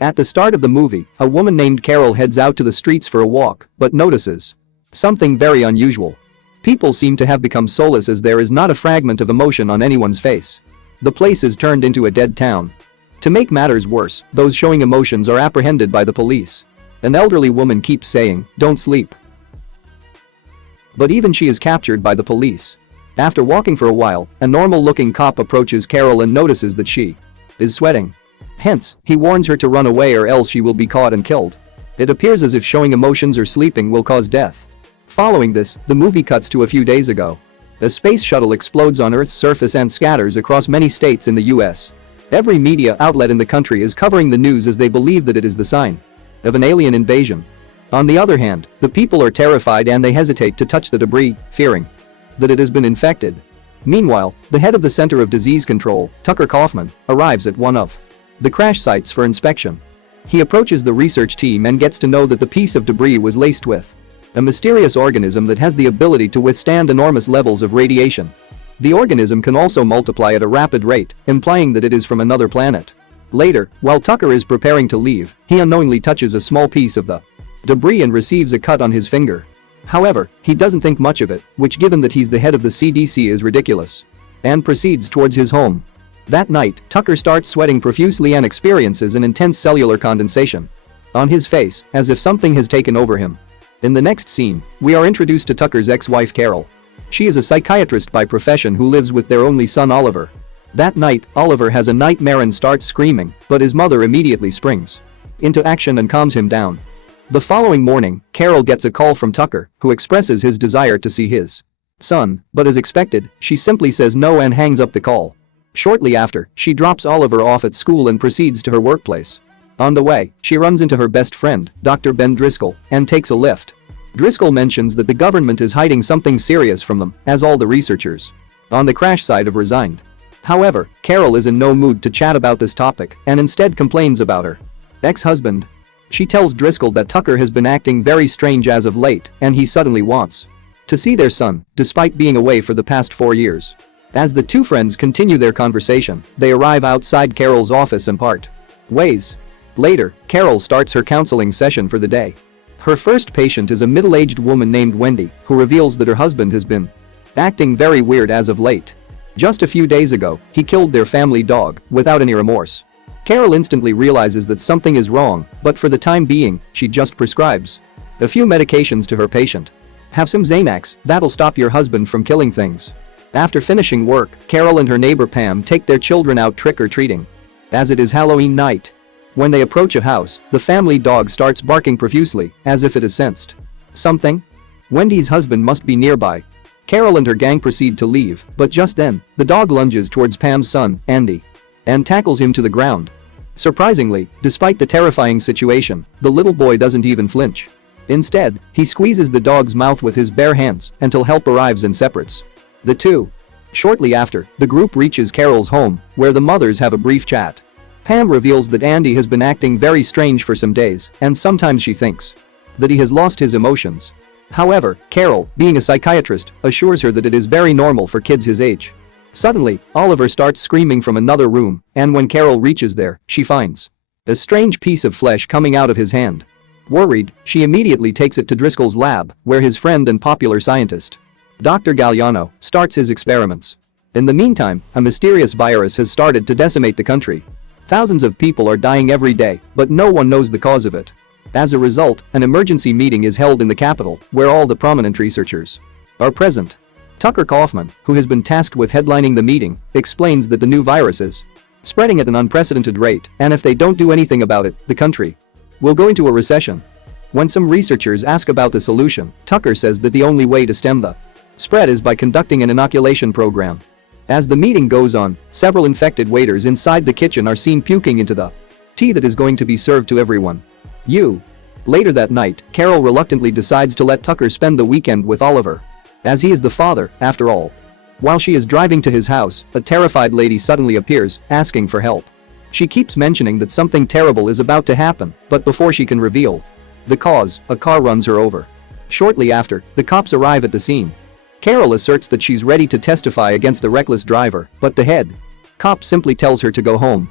At the start of the movie, a woman named Carol heads out to the streets for a walk, but notices something very unusual. People seem to have become soulless as there is not a fragment of emotion on anyone's face. The place is turned into a dead town. To make matters worse, those showing emotions are apprehended by the police. An elderly woman keeps saying, "Don't sleep." But even she is captured by the police. After walking for a while, a normal-looking cop approaches Carol and notices that she is sweating. Hence, he warns her to run away or else she will be caught and killed. It appears as if showing emotions or sleeping will cause death. Following this, the movie cuts to a few days ago. A space shuttle explodes on Earth's surface and scatters across many states in the US. Every media outlet in the country is covering the news as they believe that it is the sign of an alien invasion. On the other hand, the people are terrified and they hesitate to touch the debris, fearing that it has been infected. Meanwhile, the head of the Center of Disease Control, Tucker Kaufman, arrives at one of the crash sites for inspection. He approaches the research team and gets to know that the piece of debris was laced with a mysterious organism that has the ability to withstand enormous levels of radiation. The organism can also multiply at a rapid rate, implying that it is from another planet. Later, while Tucker is preparing to leave, he unknowingly touches a small piece of the debris and receives a cut on his finger. However, he doesn't think much of it, which given that he's the head of the CDC is ridiculous, and proceeds towards his home. That night, Tucker starts sweating profusely and experiences an intense cellular condensation on his face, as if something has taken over him. In the next scene, we are introduced to Tucker's ex-wife Carol. She is a psychiatrist by profession who lives with their only son Oliver. That night, Oliver has a nightmare and starts screaming, but his mother immediately springs into action and calms him down. The following morning, Carol gets a call from Tucker, who expresses his desire to see his son, but as expected, she simply says no and hangs up the call. Shortly after, she drops Oliver off at school and proceeds to her workplace. On the way, she runs into her best friend, Dr. Ben Driscoll, and takes a lift. Driscoll mentions that the government is hiding something serious from them, as all the researchers on the crash site have resigned. However, Carol is in no mood to chat about this topic and instead complains about her ex-husband. She tells Driscoll that Tucker has been acting very strange as of late and he suddenly wants to see their son, despite being away for the past 4 years. As the two friends continue their conversation, they arrive outside Carol's office and part ways. Later, Carol starts her counseling session for the day. Her first patient is a middle-aged woman named Wendy, who reveals that her husband has been acting very weird as of late. Just a few days ago, he killed their family dog without any remorse. Carol instantly realizes that something is wrong, but for the time being, she just prescribes a few medications to her patient. "Have some Xanax, that'll stop your husband from killing things." After finishing work, Carol and her neighbor Pam take their children out trick-or-treating. As it is Halloween night. When they approach a house, the family dog starts barking profusely, as if it has sensed something. Wendy's husband must be nearby. Carol and her gang proceed to leave, but just then, the dog lunges towards Pam's son, Andy, and tackles him to the ground. Surprisingly, despite the terrifying situation, the little boy doesn't even flinch. Instead, he squeezes the dog's mouth with his bare hands until help arrives and separates the two. Shortly after, the group reaches Carol's home, where the mothers have a brief chat. Pam reveals that Andy has been acting very strange for some days, and sometimes she thinks that he has lost his emotions. However, Carol, being a psychiatrist, assures her that it is very normal for kids his age. Suddenly, Oliver starts screaming from another room, and when Carol reaches there, she finds a strange piece of flesh coming out of his hand. Worried, she immediately takes it to Driscoll's lab, where his friend and popular scientist, Dr. Galliano, starts his experiments. In the meantime, a mysterious virus has started to decimate the country. Thousands of people are dying every day, but no one knows the cause of it. As a result, an emergency meeting is held in the capital, where all the prominent researchers are present. Tucker Kaufman, who has been tasked with headlining the meeting, explains that the new virus is spreading at an unprecedented rate, and if they don't do anything about it, the country will go into a recession. When some researchers ask about the solution, Tucker says that the only way to stem the spread is by conducting an inoculation program. As the meeting goes on, several infected waiters inside the kitchen are seen puking into the tea that is going to be served to everyone. Later that night, Carol reluctantly decides to let Tucker spend the weekend with Oliver, as he is the father, after all. While she is driving to his house, a terrified lady suddenly appears, asking for help. She keeps mentioning that something terrible is about to happen, but before she can reveal the cause, a car runs her over. Shortly after, the cops arrive at the scene. Carol asserts that she's ready to testify against the reckless driver, but the head cop simply tells her to go home.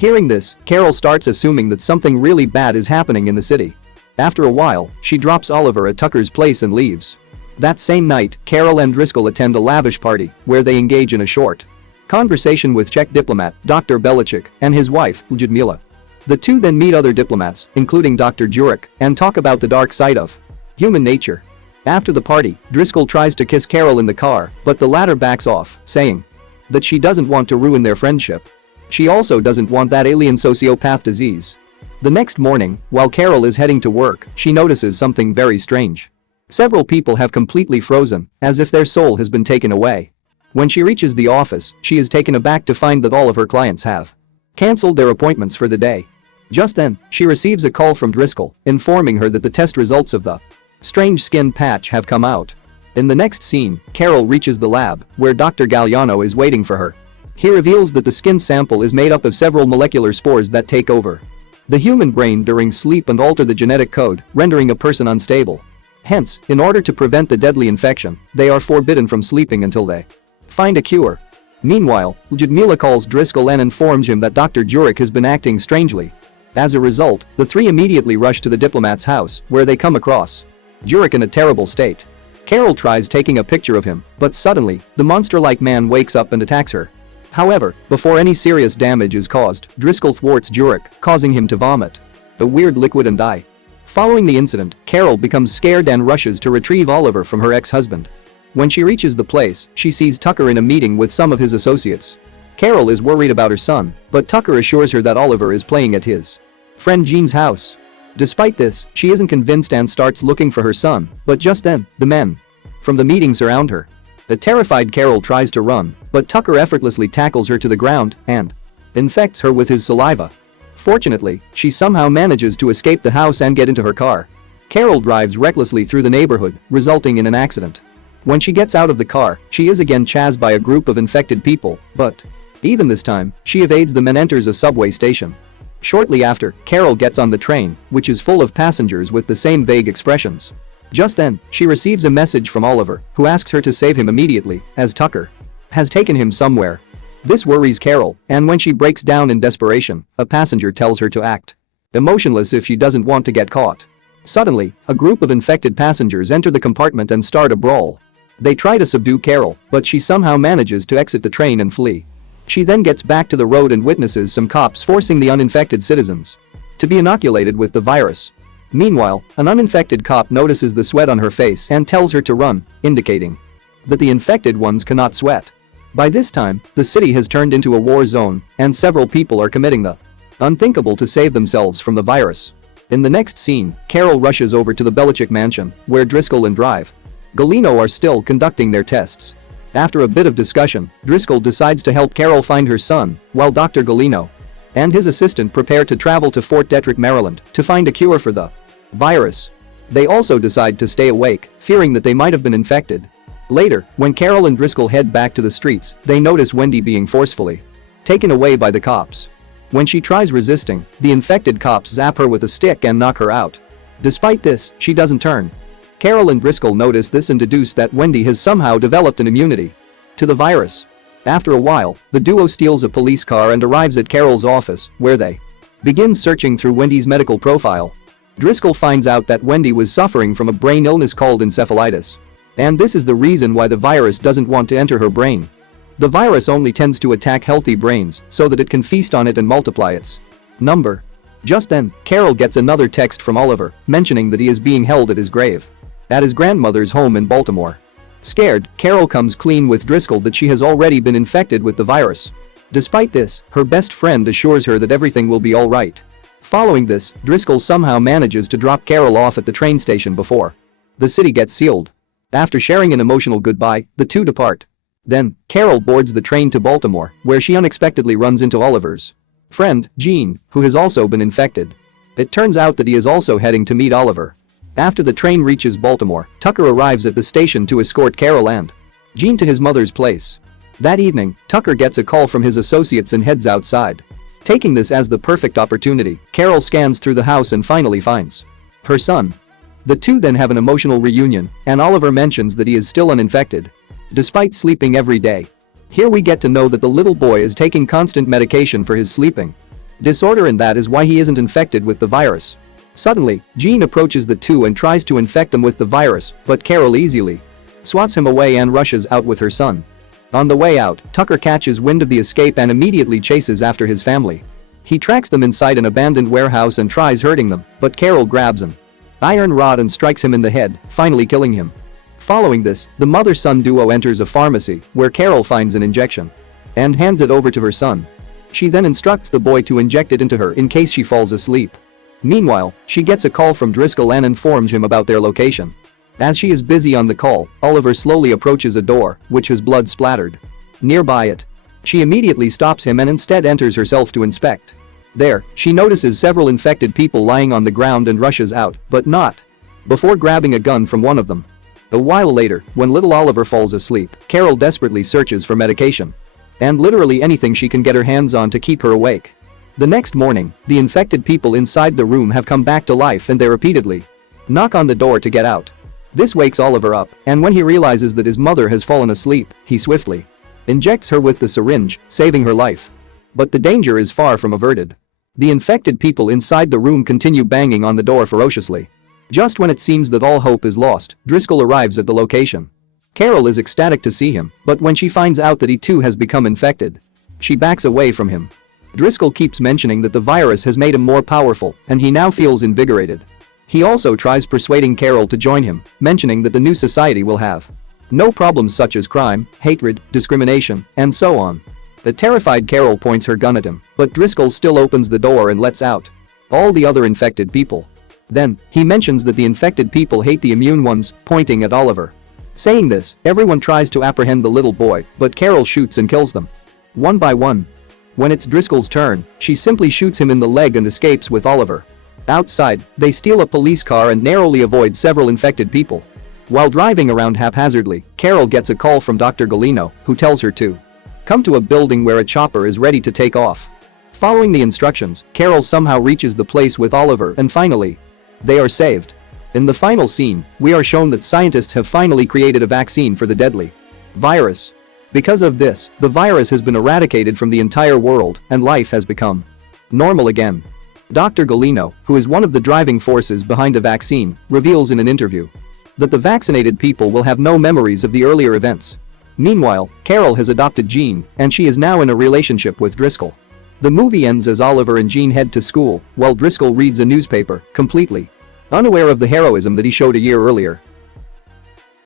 Hearing this, Carol starts assuming that something really bad is happening in the city. After a while, she drops Oliver at Tucker's place and leaves. That same night, Carol and Driscoll attend a lavish party where they engage in a short conversation with Czech diplomat Dr. Belichick and his wife, Ljudmila. The two then meet other diplomats, including Dr. Jurek, and talk about the dark side of human nature. After the party, Driscoll tries to kiss Carol in the car, but the latter backs off, saying that she doesn't want to ruin their friendship. She also doesn't want that alien sociopath disease. The next morning, while Carol is heading to work, she notices something very strange. Several people have completely frozen, as if their soul has been taken away. When she reaches the office, she is taken aback to find that all of her clients have cancelled their appointments for the day. Just then, she receives a call from Driscoll, informing her that the test results of the strange skin patch have come out. In the next scene, Carol reaches the lab, where Dr. Galliano is waiting for her. He reveals that the skin sample is made up of several molecular spores that take over the human brain during sleep and alter the genetic code, rendering a person unstable. Hence, in order to prevent the deadly infection, they are forbidden from sleeping until they find a cure. Meanwhile, Ljudmila calls Driscoll and informs him that Dr. Jurek has been acting strangely. As a result, the three immediately rush to the diplomat's house, where they come across Jurek in a terrible state. Carol tries taking a picture of him, but suddenly, the monster-like man wakes up and attacks her. However, before any serious damage is caused, Driscoll thwarts Jurek, causing him to vomit a weird liquid and die. Following the incident, Carol becomes scared and rushes to retrieve Oliver from her ex-husband. When she reaches the place, she sees Tucker in a meeting with some of his associates. Carol is worried about her son, but Tucker assures her that Oliver is playing at his friend Jean's house. Despite this, she isn't convinced and starts looking for her son, but just then, the men from the meeting surround her. The terrified Carol tries to run, but Tucker effortlessly tackles her to the ground and infects her with his saliva. Fortunately, she somehow manages to escape the house and get into her car. Carol drives recklessly through the neighborhood, resulting in an accident. When she gets out of the car, she is again chased by a group of infected people, but even this time, she evades them and enters a subway station. Shortly after, Carol gets on the train, which is full of passengers with the same vague expressions. Just then, she receives a message from Oliver, who asks her to save him immediately, as Tucker has taken him somewhere. This worries Carol, and when she breaks down in desperation, a passenger tells her to act emotionless if she doesn't want to get caught. Suddenly, a group of infected passengers enter the compartment and start a brawl. They try to subdue Carol, but she somehow manages to exit the train and flee. She then gets back to the road and witnesses some cops forcing the uninfected citizens to be inoculated with the virus. Meanwhile, an uninfected cop notices the sweat on her face and tells her to run, indicating that the infected ones cannot sweat. By this time, the city has turned into a war zone, and several people are committing the unthinkable to save themselves from the virus. In the next scene, Carol rushes over to the Belichick mansion, where Driscoll and Galliano are still conducting their tests. After a bit of discussion, Driscoll decides to help Carol find her son, while Dr. Galliano and his assistant prepare to travel to Fort Detrick, Maryland, to find a cure for the virus. They also decide to stay awake, fearing that they might have been infected. Later, when Carol and Driscoll head back to the streets, they notice Wendy being forcefully taken away by the cops. When she tries resisting, the infected cops zap her with a stick and knock her out. Despite this, she doesn't turn. Carol and Driscoll notice this and deduce that Wendy has somehow developed an immunity to the virus. After a while, the duo steals a police car and arrives at Carol's office, where they begin searching through Wendy's medical profile. Driscoll finds out that Wendy was suffering from a brain illness called encephalitis. And this is the reason why the virus doesn't want to enter her brain. The virus only tends to attack healthy brains so that it can feast on it and multiply its number. Just then, Carol gets another text from Oliver, mentioning that he is being held at his grave at his grandmother's home in Baltimore. Scared, Carol comes clean with Driscoll that she has already been infected with the virus. Despite this, her best friend assures her that everything will be alright. Following this, Driscoll somehow manages to drop Carol off at the train station before the city gets sealed. After sharing an emotional goodbye, the two depart. Then, Carol boards the train to Baltimore, where she unexpectedly runs into Oliver's friend, Jean, who has also been infected. It turns out that he is also heading to meet Oliver. After the train reaches Baltimore, Tucker arrives at the station to escort Carol and Jean to his mother's place. That evening, Tucker gets a call from his associates and heads outside. Taking this as the perfect opportunity, Carol scans through the house and finally finds her son. The two then have an emotional reunion, and Oliver mentions that he is still uninfected, despite sleeping every day. Here we get to know that the little boy is taking constant medication for his sleeping disorder, and that is why he isn't infected with the virus. Suddenly, Jean approaches the two and tries to infect them with the virus, but Carol easily swats him away and rushes out with her son. On the way out, Tucker catches wind of the escape and immediately chases after his family. He tracks them inside an abandoned warehouse and tries hurting them, but Carol grabs an iron rod and strikes him in the head, finally killing him. Following this, the mother-son duo enters a pharmacy, where Carol finds an injection and hands it over to her son. She then instructs the boy to inject it into her in case she falls asleep. Meanwhile, she gets a call from Driscoll and informs him about their location. As she is busy on the call, Oliver slowly approaches a door, which has blood splattered nearby it. She immediately stops him and instead enters herself to inspect. There, she notices several infected people lying on the ground and rushes out, but not before grabbing a gun from one of them. A while later, when little Oliver falls asleep, Carol desperately searches for medication and literally anything she can get her hands on to keep her awake. The next morning, the infected people inside the room have come back to life and they repeatedly knock on the door to get out. This wakes Oliver up, and when he realizes that his mother has fallen asleep, he swiftly injects her with the syringe, saving her life. But the danger is far from averted. The infected people inside the room continue banging on the door ferociously. Just when it seems that all hope is lost, Driscoll arrives at the location. Carol is ecstatic to see him, but when she finds out that he too has become infected, she backs away from him. Driscoll keeps mentioning that the virus has made him more powerful, and he now feels invigorated. He also tries persuading Carol to join him, mentioning that the new society will have no problems such as crime, hatred, discrimination, and so on. The terrified Carol points her gun at him, but Driscoll still opens the door and lets out all the other infected people. Then, he mentions that the infected people hate the immune ones, pointing at Oliver. Saying this, everyone tries to apprehend the little boy, but Carol shoots and kills them one by one. When it's Driscoll's turn, she simply shoots him in the leg and escapes with Oliver. Outside, they steal a police car and narrowly avoid several infected people. While driving around haphazardly, Carol gets a call from Dr. Galino, who tells her to come to a building where a chopper is ready to take off. Following the instructions, Carol somehow reaches the place with Oliver and finally, they are saved. In the final scene, we are shown that scientists have finally created a vaccine for the deadly virus. Because of this, the virus has been eradicated from the entire world and life has become normal again. Dr. Galino, who is one of the driving forces behind the vaccine, reveals in an interview that the vaccinated people will have no memories of the earlier events. Meanwhile, Carol has adopted Jean, and she is now in a relationship with Driscoll. The movie ends as Oliver and Jean head to school, while Driscoll reads a newspaper, completely unaware of the heroism that he showed a year earlier.